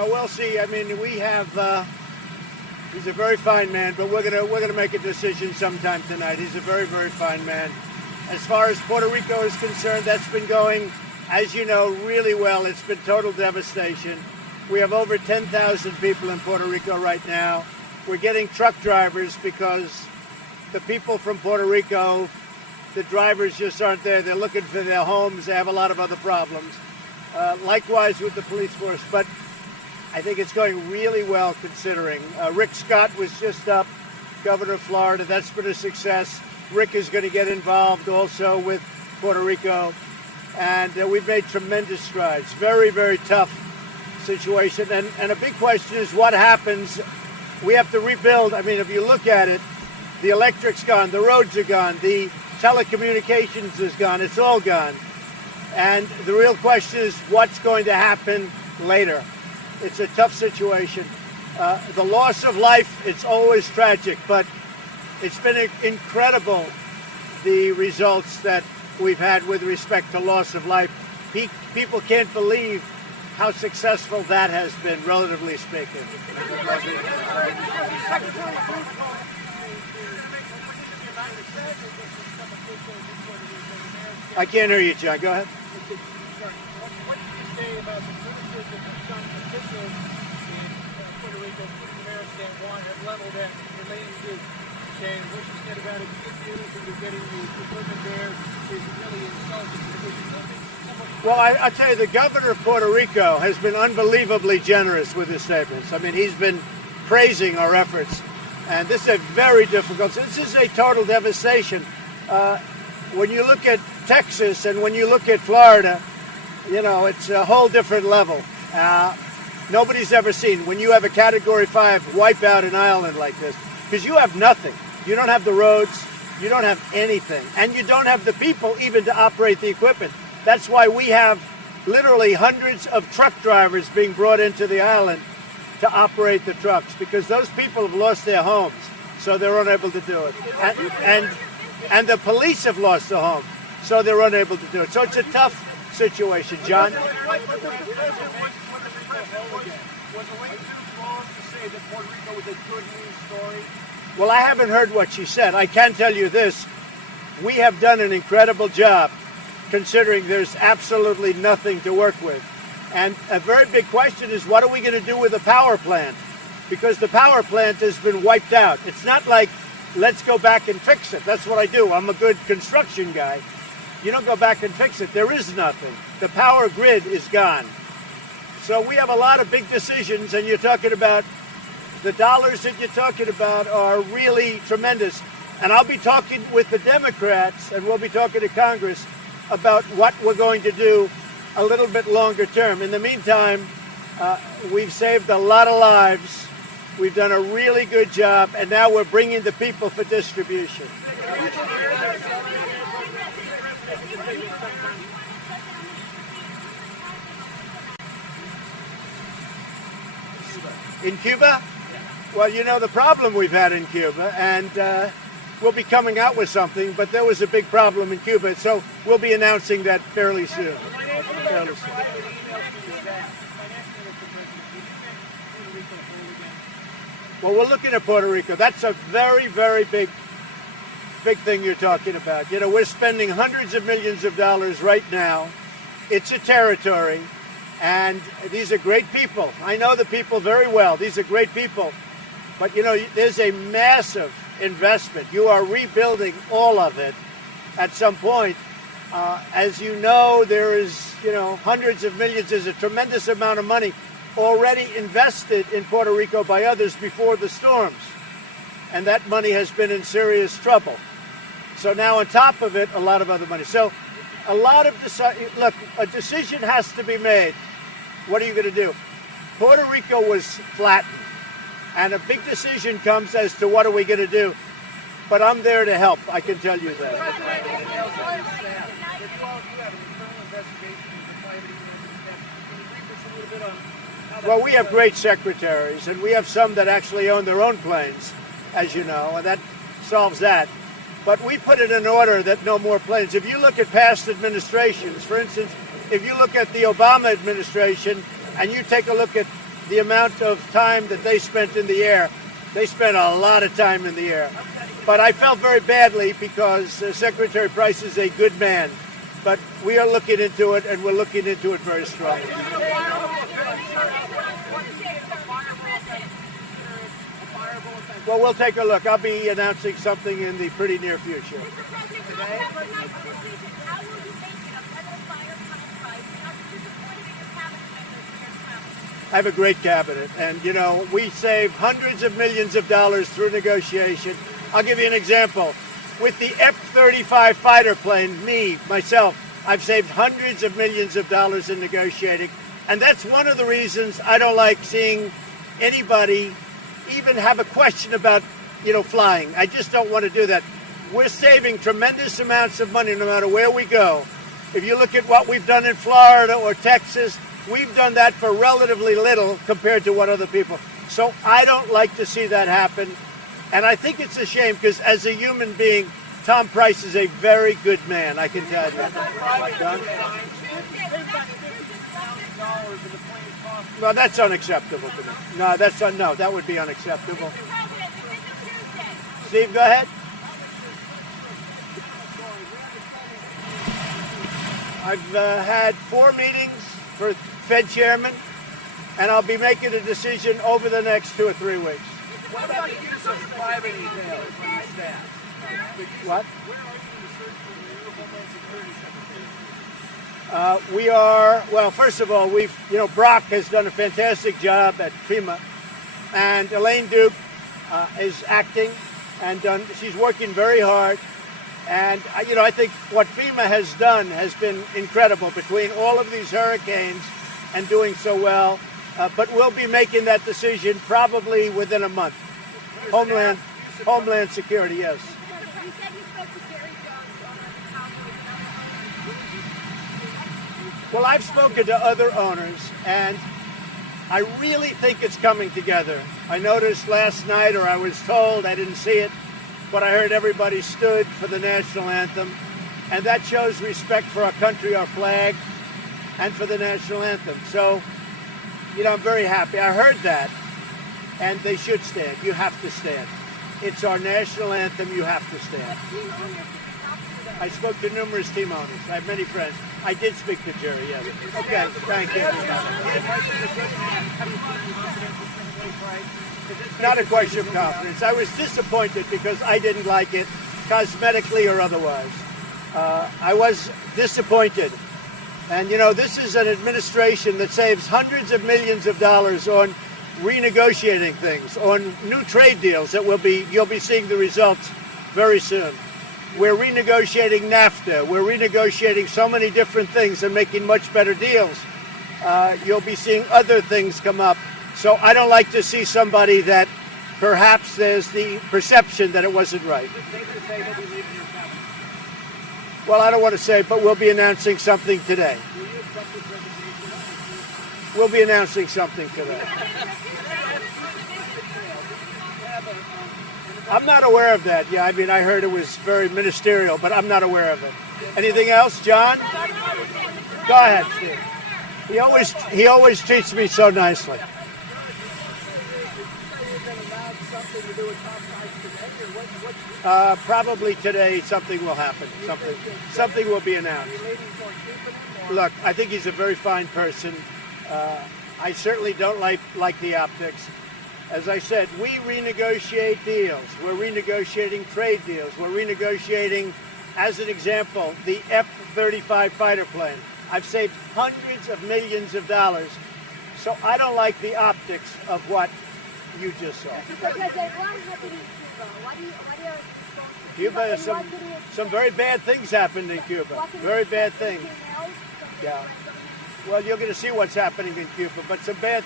No, we'll see. I mean, we have. He's a very fine man, but we're gonna make a decision sometime tonight. He's a very, very fine man. As far as Puerto Rico is concerned, that's been going, as you know, really well. It's been total devastation. We have over 10,000 people in Puerto Rico right now. We're getting truck drivers because the people from Puerto Rico, the drivers just aren't there. They're looking for their homes. They have a lot of other problems. Likewise with the police force, but I think it's going really well considering. Rick Scott was just up, governor of Florida. That's been a success. Rick is going to get involved also with Puerto Rico. And we've made tremendous strides. Very, very tough situation. And a big question is what happens. We have to rebuild. I mean, if you look at it, the electric's gone, the roads are gone, the telecommunications is gone. It's all gone. And the real question is what's going to happen later. It's a tough situation. The loss of life, it's always tragic, but it's been incredible, the results that we've had with respect to loss of life. People can't believe how successful that has been, relatively speaking. I can't hear you, John. Go ahead. What did you say about the criticism that some officials in Puerto Rico, including Mayor San Juan, have leveled at relating to saying what you said about it, you're getting the equipment there is really insulting to the Well, I tell you, the governor of Puerto Rico has been unbelievably generous with his statements. I mean, he's been praising our efforts. And this is a very difficult, this is a total devastation. When you look at Texas and when you look at Florida, you know, it's a whole different level. Nobody's ever seen, when you have a Category 5 wipe out an island like this, because you have nothing. You don't have the roads, you don't have anything, and you don't have the people even to operate the equipment. That's why we have literally hundreds of truck drivers being brought into the island to operate the trucks, because those people have lost their homes, so they're unable to do it. And the police have lost their home, so they're unable to do it. So it's a tough situation, John. Was the way too long to say that Puerto Rico was a good news story? Well, I haven't heard what she said. I can tell you this. We have done an incredible job, considering there's absolutely nothing to work with. And a very big question is, what are we going to do with the power plant? Because the power plant has been wiped out. It's not like, let's go back and fix it. That's what I do. I'm a good construction guy. You don't go back and fix it. There is nothing. The power grid is gone. So we have a lot of big decisions, and you're talking about the dollars that you're talking about are really tremendous. And I'll be talking with the Democrats, and we'll be talking to Congress about what we're going to do a little bit longer term. In the meantime, we've saved a lot of lives. We've done a really good job, and now we're bringing the people for distribution. In Cuba? Well, you know the problem we've had in Cuba, and we'll be coming out with something, but there was a big problem in Cuba, so we'll be announcing that fairly soon. Well, we're looking at Puerto Rico. That's a very, very big thing you're talking about. You know, we're spending hundreds of millions of dollars right now. It's a territory, and these are great people. I know the people very well. These are great people. But, you know, there's a massive investment. You are rebuilding all of it at some point. As you know, there is, you know, hundreds of millions. There's a tremendous amount of money already invested in Puerto Rico by others before the storms. And that money has been in serious trouble. So now on top of it, a lot of other money. So a lot of, look, a decision has to be made. What are you going to do? Puerto Rico was flattened. And a big decision comes as to what are we going to do. But I'm there to help, I can tell you that. Well, we have great secretaries, and we have some that actually own their own planes, as you know, and that solves that. But we put it in order that no more planes. If you look at past administrations, for instance, if you look at the Obama administration and you take a look at the amount of time that they spent in the air. They spent a lot of time in the air. But I felt very badly because Secretary Price is a good man. But we are looking into it, and we're looking into it very strongly. Well, we'll take a look. I'll be announcing something in the pretty near future. I have a great cabinet, and you know, we save hundreds of millions of dollars through negotiation. I'll give you an example. With the F-35 fighter plane, myself, I've saved hundreds of millions of dollars in negotiating, and that's one of the reasons I don't like seeing anybody even have a question about, flying. I just don't want to do that. We're saving tremendous amounts of money no matter where we go. If you look at what we've done in Florida or Texas, we've done that for relatively little compared to what other people. So I don't like to see that happen. And I think it's a shame because as a human being, Tom Price is a very good man, I can tell you. John? Well, that's unacceptable to me. No, that would be unacceptable. Steve, go ahead. I've had 4 meetings for Fed chairman, and I'll be making a decision over the next 2 or 3 weeks. What about the use of private emails from your staff? What? Where are you in the search for the new Homeland Security Secretary? We are, well, first of all, Brock has done a fantastic job at FEMA, and Elaine Duke is acting and she's working very hard. And, I think what FEMA has done has been incredible between all of these hurricanes and doing so well. But we'll be making that decision probably within a month. Homeland Security, yes. You said you spoke to Jerry Jones on the Cowboys and other owners. Well, I've spoken to other owners, and I really think it's coming together. I noticed last night, or I was told, I didn't see it, but I heard everybody stood for the national anthem, and that shows respect for our country, our flag, and for the national anthem. So, I'm very happy. I heard that, and they should stand. You have to stand. It's our national anthem. You have to stand. I spoke to numerous team owners. I have many friends. I did speak to Jerry, yes. Okay, thank you. Not a question of confidence. I was disappointed because I didn't like it, cosmetically or otherwise. I was disappointed. And, this is an administration that saves hundreds of millions of dollars on renegotiating things, on new trade deals that you'll be seeing the results very soon. We're renegotiating NAFTA. We're renegotiating so many different things and making much better deals. You'll be seeing other things come up. So I don't like to see somebody that perhaps there's the perception that it wasn't right. Well, I don't want to say, but we'll be announcing something today. We'll be announcing something today. I'm not aware of that. Yeah, I heard it was very ministerial, but I'm not aware of it. Anything else, John? Go ahead, Steve. He always treats me so nicely. Probably today something will happen. Something will be announced. Look, I think he's a very fine person. I certainly don't like the optics. As I said, we renegotiate deals. We're renegotiating trade deals. We're renegotiating, as an example, the F-35 fighter plane. I've saved hundreds of millions of dollars. So I don't like the optics of what you just saw. Cuba, some very bad things happened in Cuba. Very bad things. Yeah. Well, you're going to see what's happening in Cuba, but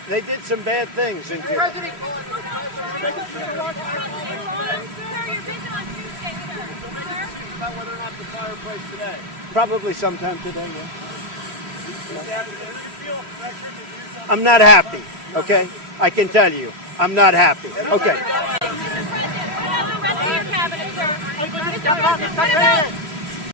they did some bad things in Cuba. Probably sometime today, yeah. I'm not happy, okay? I can tell you, I'm not happy. Okay.